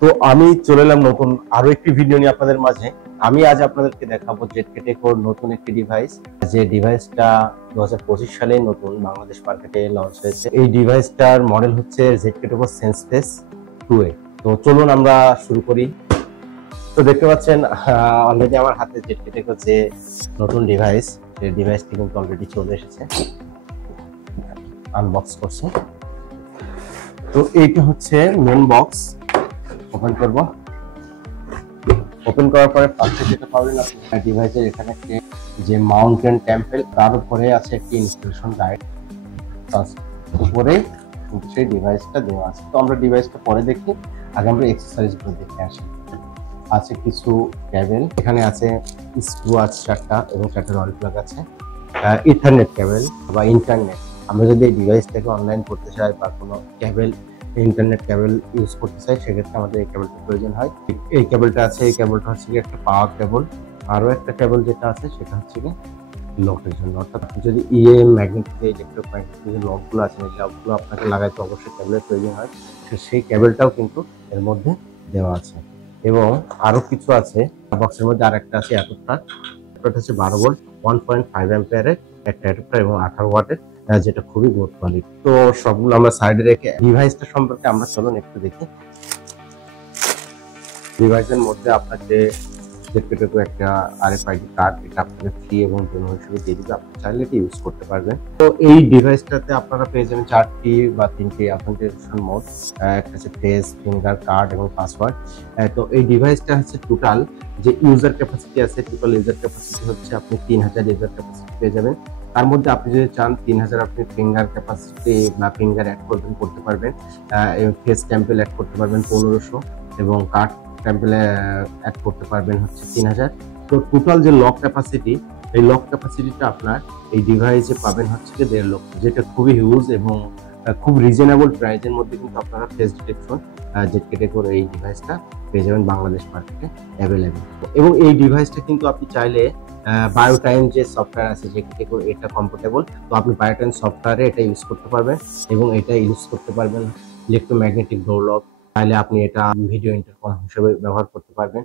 তো আমি চলে এলাম নতুন আরো একটি ভিডিও নিয়ে আপনাদের মাঝে। আমি আজ আপনাদেরকে দেখাবো জেডকে টেকোর নতুন একটি ডিভাইস। যে ডিভাইসটা 2025 সালে নতুন বাংলাদেশ মার্কেটে লঞ্চ হয়েছে। এই ডিভাইসটার মডেল হচ্ছে জেডকে টেকো সেন্সপ্লেস 2A। তো চলুন আমরা শুরু করি। তো দেখতে পাচ্ছেন অলরেডি আমার হাতে জেডকে টেকোর যে নতুন ডিভাইস, সেই ডিভাইসটি কিন্তু অলরেডি চলে এসেছে। আনবক্স করছি। তো এইটা হচ্ছে মেন বক্স। ওপেন করব। ওপেন করার পরে ফার্স্টে যেটা পাবেন আপনি ডিভাইসের এখানে একটি যে মাউন্টেন টেম্পল, তার উপরে আছে একটি ইনস্টলেশন গাইড। উপরে সেই ডিভাইসটা দেওয়া আছে। তো আমরা ডিভাইসটা পরে দেখি, আগে আমরা এক্সেসরিজগুলো দেখে আসি। আছে কিছু কেবল, এখানে আছে স্ক্রু আছে 4টা এবং 4টা রড প্লাগ আছে। ইথারনেট কেবল বা ইন্টারনেট, আমরা যদি এই ডিভাইস থেকে অনলাইন করতে চাই বা কোনো কেবল ইন্টারনেট কেবল ইউজ করতে চাই, সেক্ষেত্রে আমাদের এই কেবলটা প্রয়োজন হয়। এই কেবলটা আছে, এই কেবলটা হচ্ছে কি একটা পাওয়ার কেবল। আরও একটা কেবল যেটা আছে সেটা হচ্ছে কি লকের জন্য, অর্থাৎ আপনি যদি ম্যাগনেটিক যে ইলেকট্রোম্যাগনেটিক যে লকগুলো আছে, এই লকগুলো আপনাকে লাগাইতে অবশ্যই কেবলের প্রয়োজন হয়। সেই কেবলটাও কিন্তু এর মধ্যে দেওয়া আছে। এবং আরো কিছু আছে বক্সের মধ্যে। আর একটা আছে অ্যাডাপ্টার। এটা হচ্ছে 12 ভোল্ট 1.5 অ্যাম্পিয়ারের একটা অ্যাডাপ্টার এবং 18 ওয়াটের, যেটা খুবই গুড কোয়ালিটি। তো সবগুলো আমরা সাইডে রেখে ডিভাইসটা সম্পর্কে আমরা চলুন একটু দেখি। ডিভাইসের মধ্যে আপনাকে একটা আরএফআইডি কার্ড, এটা আপনাকে ফ্রি এবং ডেমো হিসেবে দিয়ে দিবে। আপনি চাইলে এটা ইউজ করতে পারবেন। তো এই ডিভাইসটাতে আপনারা পেয়ে যাবেন 4টি বা 3টি অথেন্টিকেশন মোড। একটা হচ্ছে ফেস, ফিঙ্গার, কার্ড এবং পাসওয়ার্ড। তো এই ডিভাইসটা হচ্ছে টোটাল যে ইউজার ক্যাপাসিটি আছে, টোটাল ইউজার ক্যাপাসিটি হচ্ছে আপনি 3000 ইউজার ক্যাপাসিটি পেয়ে যাবেন। তার মধ্যে আপনি যদি চান 3000 আপনি ফিঙ্গার ক্যাপাসিটি বা ফিঙ্গার অ্যাড করতে পারবেন, ফেস টেম্পল অ্যাড করতে পারবেন 1500 এবং কার্ড টেম্পলে অ্যাড করতে পারবেন হচ্ছে 3000। তো টোটাল যে লক ক্যাপাসিটি, এই লক ক্যাপাসিটিটা আপনার এই ডিভাইসে পাবেন হচ্ছে যে 1.5 লক্ষ, যেটা খুবই হিউজ এবং খুব রিজনেবল প্রাইসের মধ্যে কিন্তু আপনারা ফেস ডিটেকশন জেডকে টেকোর এই ডিভাইসটা পেয়ে যাবেন বাংলাদেশ মার্কেটে অ্যাভেলেবেল। এবং এই ডিভাইসটা কিন্তু আপনি চাইলে বায়োটাইম যে সফটওয়্যার আছে জেডকে টেকোর, এটা কমফোর্টেবল। তো আপনি বায়োটাইম সফটওয়্যারে এটা ইউজ করতে পারবেন এবং এটা ইউজ করতে পারবেন ইলেকট্রোম্যাগনেটিক ডোর লক। তাহলে আপনি এটা ভিডিও ইন্টারকম হিসেবে ব্যবহার করতে পারবেন।